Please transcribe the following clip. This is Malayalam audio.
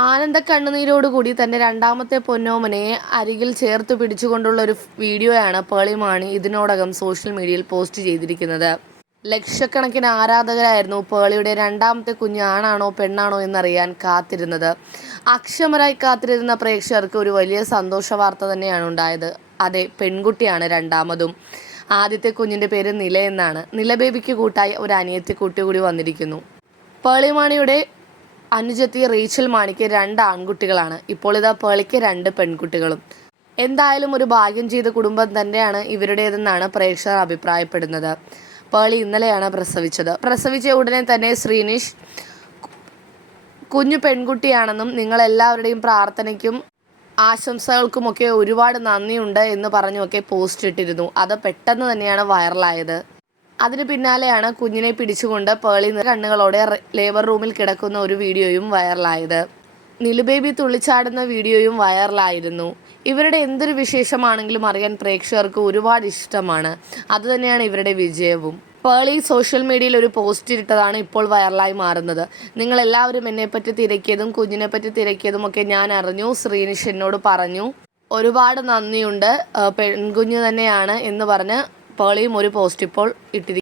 ആനന്ദ കണ്ണുനീരോടുകൂടി തന്റെ രണ്ടാമത്തെ പൊന്നോമനയെ അരികിൽ ചേർത്ത് പിടിച്ചുകൊണ്ടുള്ള ഒരു വീഡിയോയാണ് പേളിമാണി ഇതിനോടകം സോഷ്യൽ മീഡിയയിൽ പോസ്റ്റ് ചെയ്തിരിക്കുന്നത്. ലക്ഷക്കണക്കിന് ആരാധകരായിരുന്നു പേളിയുടെ രണ്ടാമത്തെ കുഞ്ഞ് ആണാണോ പെണ്ണാണോ എന്നറിയാൻ കാത്തിരുന്നത്. അക്ഷമരായി കാത്തിരുന്ന പ്രേക്ഷകർക്ക് ഒരു വലിയ സന്തോഷ വാർത്ത തന്നെയാണ് ഉണ്ടായത്. അതെ പെൺകുട്ടിയാണ് രണ്ടാമതും. ആദ്യത്തെ കുഞ്ഞിന്റെ പേര് നില എന്നാണ്. നില ബേബിക്ക് കൂട്ടായി ഒരു അനിയത്തി കുട്ടി കൂടി വന്നിരിക്കുന്നു. പേളിമാണിയുടെ അനുജത്തി റീച്ചൽ മാണിക്ക് രണ്ട് ആൺകുട്ടികളാണ്. ഇപ്പോൾ ഇതാ പേളിക്ക് രണ്ട് പെൺകുട്ടികളും. എന്തായാലും ഒരു ഭാഗ്യം ചെയ്ത കുടുംബം തന്നെയാണ് ഇവരുടേതെന്നാണ് പ്രേക്ഷകർ അഭിപ്രായപ്പെടുന്നത്. പേളി ഇന്നലെയാണ് പ്രസവിച്ചത്. പ്രസവിച്ച ഉടനെ തന്നെ ശ്രീനിഷ് കുഞ്ഞു പെൺകുട്ടിയാണെന്നും നിങ്ങളെല്ലാവരുടെയും പ്രാർത്ഥനയ്ക്കും ആശംസകൾക്കുമൊക്കെ ഒരുപാട് നന്ദിയുണ്ട് എന്ന് പറഞ്ഞുമൊക്കെ പോസ്റ്റ് ഇട്ടിരുന്നു. അത് പെട്ടെന്ന് തന്നെയാണ് വൈറലായത്. അതിന് പിന്നാലെയാണ് കുഞ്ഞിനെ പിടിച്ചുകൊണ്ട് പേളി കണ്ണുകളോടെ ലേബർ റൂമിൽ കിടക്കുന്ന ഒരു വീഡിയോയും വൈറലായത്. നിലുബേബി തുള്ളിച്ചാടുന്ന വീഡിയോയും വൈറലായിരുന്നു. ഇവരുടെ എന്തൊരു വിശേഷമാണെങ്കിലും അറിയാൻ പ്രേക്ഷകർക്ക് ഒരുപാട് ഇഷ്ടമാണ്. അതുതന്നെയാണ് ഇവരുടെ വിജയവും. പേളി സോഷ്യൽ മീഡിയയിൽ ഒരു പോസ്റ്റ് ഇട്ടതാണ് ഇപ്പോൾ വൈറലായി മാറുന്നത്. നിങ്ങൾ എല്ലാവരും എന്നെപ്പറ്റി തിരക്കിയതും കുഞ്ഞിനെപ്പറ്റി തിരക്കിയതും ഒക്കെ ഞാൻ അറിഞ്ഞു ശ്രീനിഷ് എന്നോട് പറഞ്ഞു. ഒരുപാട് നന്ദിയുണ്ട് പെൺകുഞ്ഞ് തന്നെയാണ് എന്ന് പറഞ്ഞ് പേളിയും ഒരു പോസ്റ്റ് ഇപ്പോൾ ഇട്ടിരിക്കുന്നു.